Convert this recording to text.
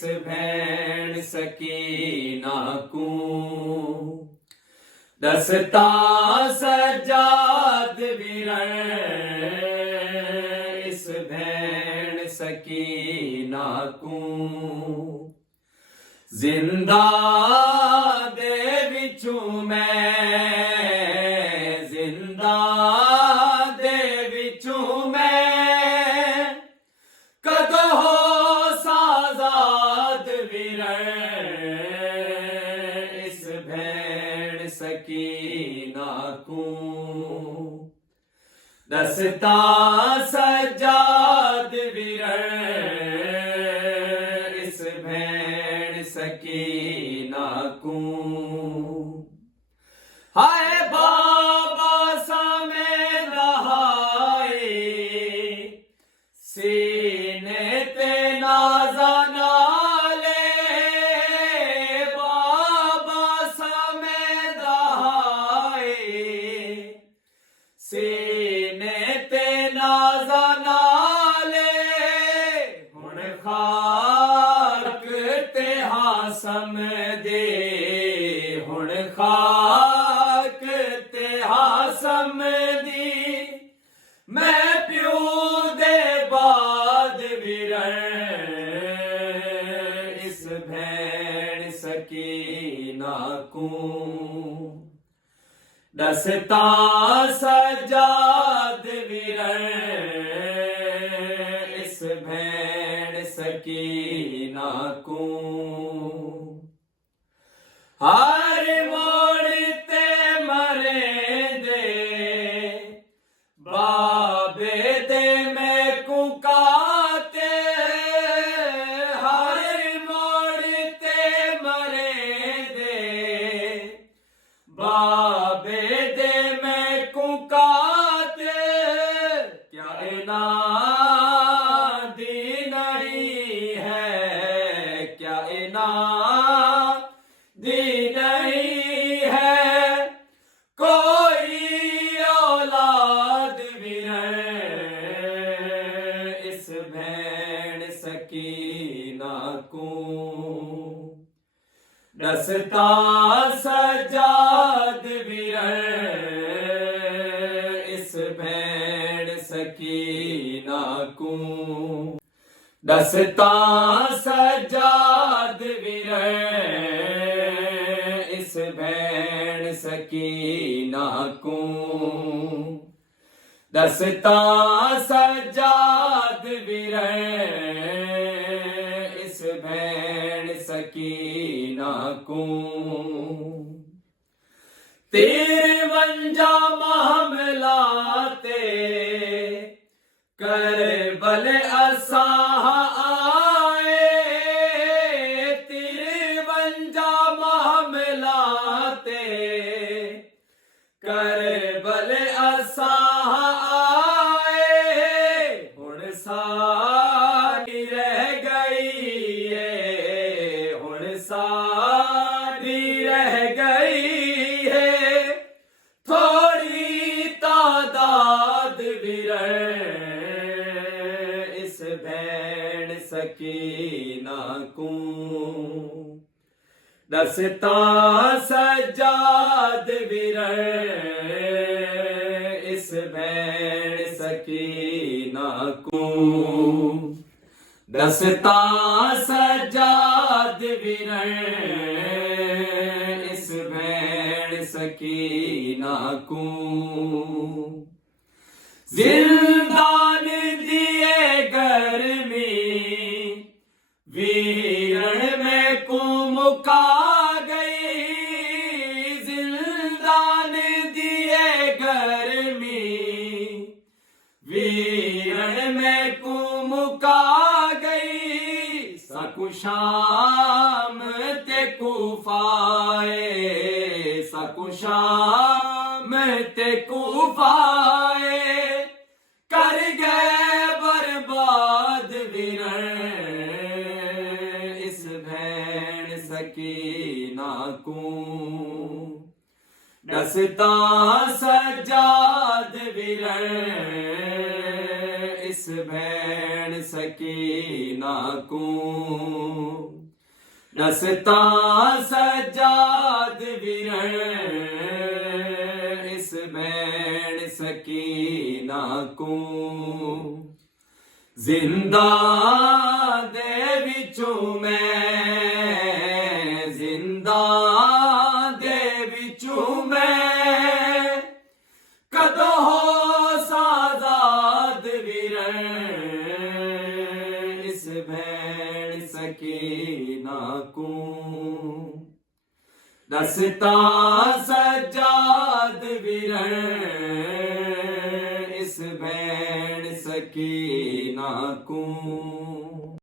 इस भैन सकीना को दसता सजाद विरण इस भैन सकीना को जिंदा दे विचू मैं जिंदा दे विचू मैं कदो हो साजाद विरण इस भैन सकीना को दसता सजाद विरण इस भैन सकीना को हाय बाबा सामे दहाए सीने ते नाजा नाले बाबा सामे दहाए सीने ते नाजा नाले हुण खाक ते हासम दे हुण खाक ते हासम दी मैं प्यू दे बाद विरण इस भैन सकीना को दसता सजाद विरण इस भैन सकीना को हर मोड़ते मरे दे बाबे दे मैं कुकाते हर मोड़ते मरे दे बाबे दे मैं कुकाते क्या इनाम दी नहीं है क्या इनाम दी नहीं है कोई औलाद विरण इस भैन सकीना को दसता सजाद विरण इस भैन सकीना को दसता सजाद विरण इस भैन सकीना को दसता सजाद विरण इस भैन सकीना को 53 महमलाते करबल असाह आए 53 महमलाते करबल असाह आए हुण सारी रह गई है हुण सारी रह गई है थोड़ी तादाद विरण इस भैन सकीना को दसता सजाद विरण इस भैन सकीना को दसता सजाद विरण इस भैन सकीना को जिंदान दिए गर्मी वीरण में को मुका गई जिंदान दिए गर्मी वीरण में को मुका गई सकुशाम ते कुफाए सकुशाम ते कुफाए कर गए बर्बाद विरण इस भैन सकीना को दसता सजाद विरण इस भैन सकीना को दसता सजाद विरण इस भैन सकीना को जिंदा दे विचों मैं जिंदा दे विचों मैं कदों हो साजाद विरण इस भैन सकीना को दसता सजाद विरण इस भैन सकीना को